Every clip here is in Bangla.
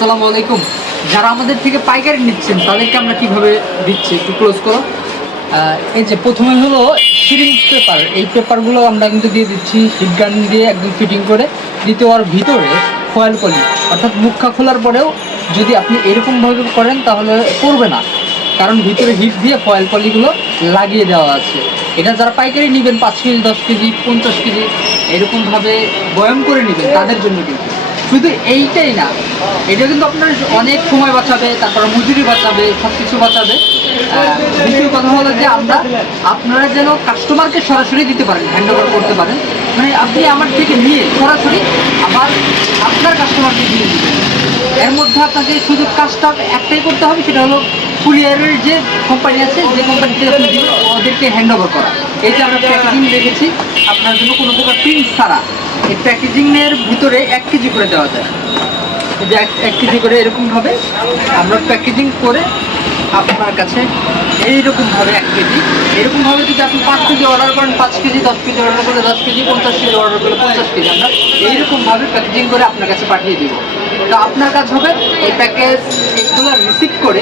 আসসালামু আলাইকুম। যারা আমাদের থেকে পাইকারি নিচ্ছেন, তাদেরকে আমরা কীভাবে দিচ্ছি একটু ক্লোজ করো। এই যে প্রথমে হলো সিরিং পেপার এই পেপারগুলো আমরা কিন্তু দিয়ে দিচ্ছি হিট গান দিয়ে একদম ফিটিং করে। দ্বিতীয় আর ভিতরে ফয়েল কলি। অর্থাৎ মুখা খোলার পরেও যদি আপনি এরকমভাবে করেন তাহলে করবে না। কারণ ভিতরে হিট দিয়ে ফয়েল কলিগুলো লাগিয়ে দেওয়া আছে। এটা যারা পাইকারি নেবেন, পাঁচ কেজি, দশ কেজি, পঞ্চাশ কেজি, এরকমভাবে বয়ম করে নেবেন, তাদের জন্য কিন্তু। শুধু এইটাই না, এটা কিন্তু আপনার অনেক সময় বাঁচাবে, তারপর মজুরি বাঁচাবে সব কিছু বাঁচাবে দ্বিতীয় কথা হলো যে আমরা, আপনারা যেন কাস্টমারকে সরাসরি দিতে পারেন হ্যান্ড ওভার করতে পারেন। মানে আপনি আমার থেকে নিয়ে সরাসরি আবার আপনার কাস্টমারকে দিয়ে দিবেন। এর মধ্যে আপনাকে শুধু কাজটা একটাই করতে হবে, সেটা হলো কুরিয়ারের যে কোম্পানি আছে, যে কোম্পানি থেকে আপনি দিবেন, ওদেরকে হ্যান্ড ওভার করা। যে আমরা প্যাকেজিং রেখেছি আপনার জন্য কোনো প্রকার প্রিন্ট ছাড়া। এই প্যাকেজিংয়ের ভিতরে এক কেজি করে দেওয়া যায়। যে এক কেজি করে এরকমভাবে আমরা প্যাকেজিং করে আপনার কাছে এইরকমভাবে এক কেজি। এরকমভাবে যদি আপনি পাঁচ কেজি অর্ডার করেন, পাঁচ কেজি, দশ কেজি অর্ডার করলে দশ কেজি, পঞ্চাশ কেজি অর্ডার করলে পঞ্চাশ কেজি, আমরা এইরকমভাবে প্যাকেজিং করে আপনার কাছে পাঠিয়ে দিব। তো আপনার কাজ হবে এই প্যাকেজ রিসিভ করে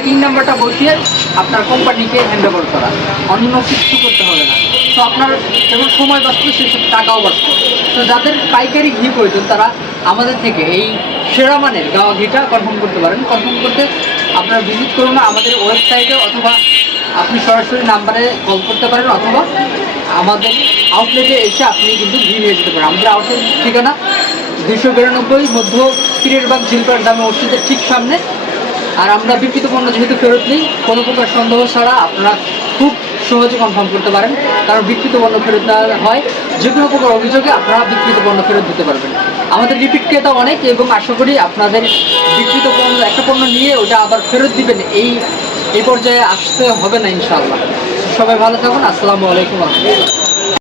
ট্র্যাকিং নাম্বারটা বসিয়ে আপনার কোম্পানিকে হ্যান্ড ওভার করা। অন্য কিছু করতে হবে না। তো আপনার যেমন সময় বাঁচবে, সেসব টাকাও বাঁচবে। তো যাদের পাইকারি ঘি প্রয়োজন, তারা আমাদের থেকে এই সেরা মানের গাওয়া ঘিটা কনফার্ম করতে পারেন। কনফার্ম করতে আপনারা ভিজিট করুন আমাদের ওয়েবসাইটে অথবা আপনি সরাসরি নাম্বারে কল করতে পারেন, অথবা আমাদের আউটলেটে এসে আপনি কিন্তু ঘি নিয়ে যেতে পারেন। আমাদের আউটলেট ঠিকানা দুশো বিরানব্বই মধ্য পিরিয়ডবাগ ঝিলপাড় দামে মসজিদের ঠিক সামনে। আর আমরা বিকৃত পণ্য যেহেতু ফেরত নিই, কোনো প্রকার সন্দেহ ছাড়া আপনারা খুব সহজে কনফার্ম করতে পারেন। কারণ বিকৃত পণ্য ফেরত দেওয়া হয়, যে কোনো প্রকার অভিযোগে আপনারা বিকৃত পণ্য ফেরত দিতে পারবেন। আমাদের রিপিট ক্রেতা অনেক এবং আশা করি আপনাদের বিকৃত পণ্য, একটা পণ্য নিয়ে ওটা আবার ফেরত দিবেন। এই এই পর্যায়ে আসতে হবে না ইনশাআল্লাহ। সবাই ভালো থাকুন, আসসালামু আলাইকুম।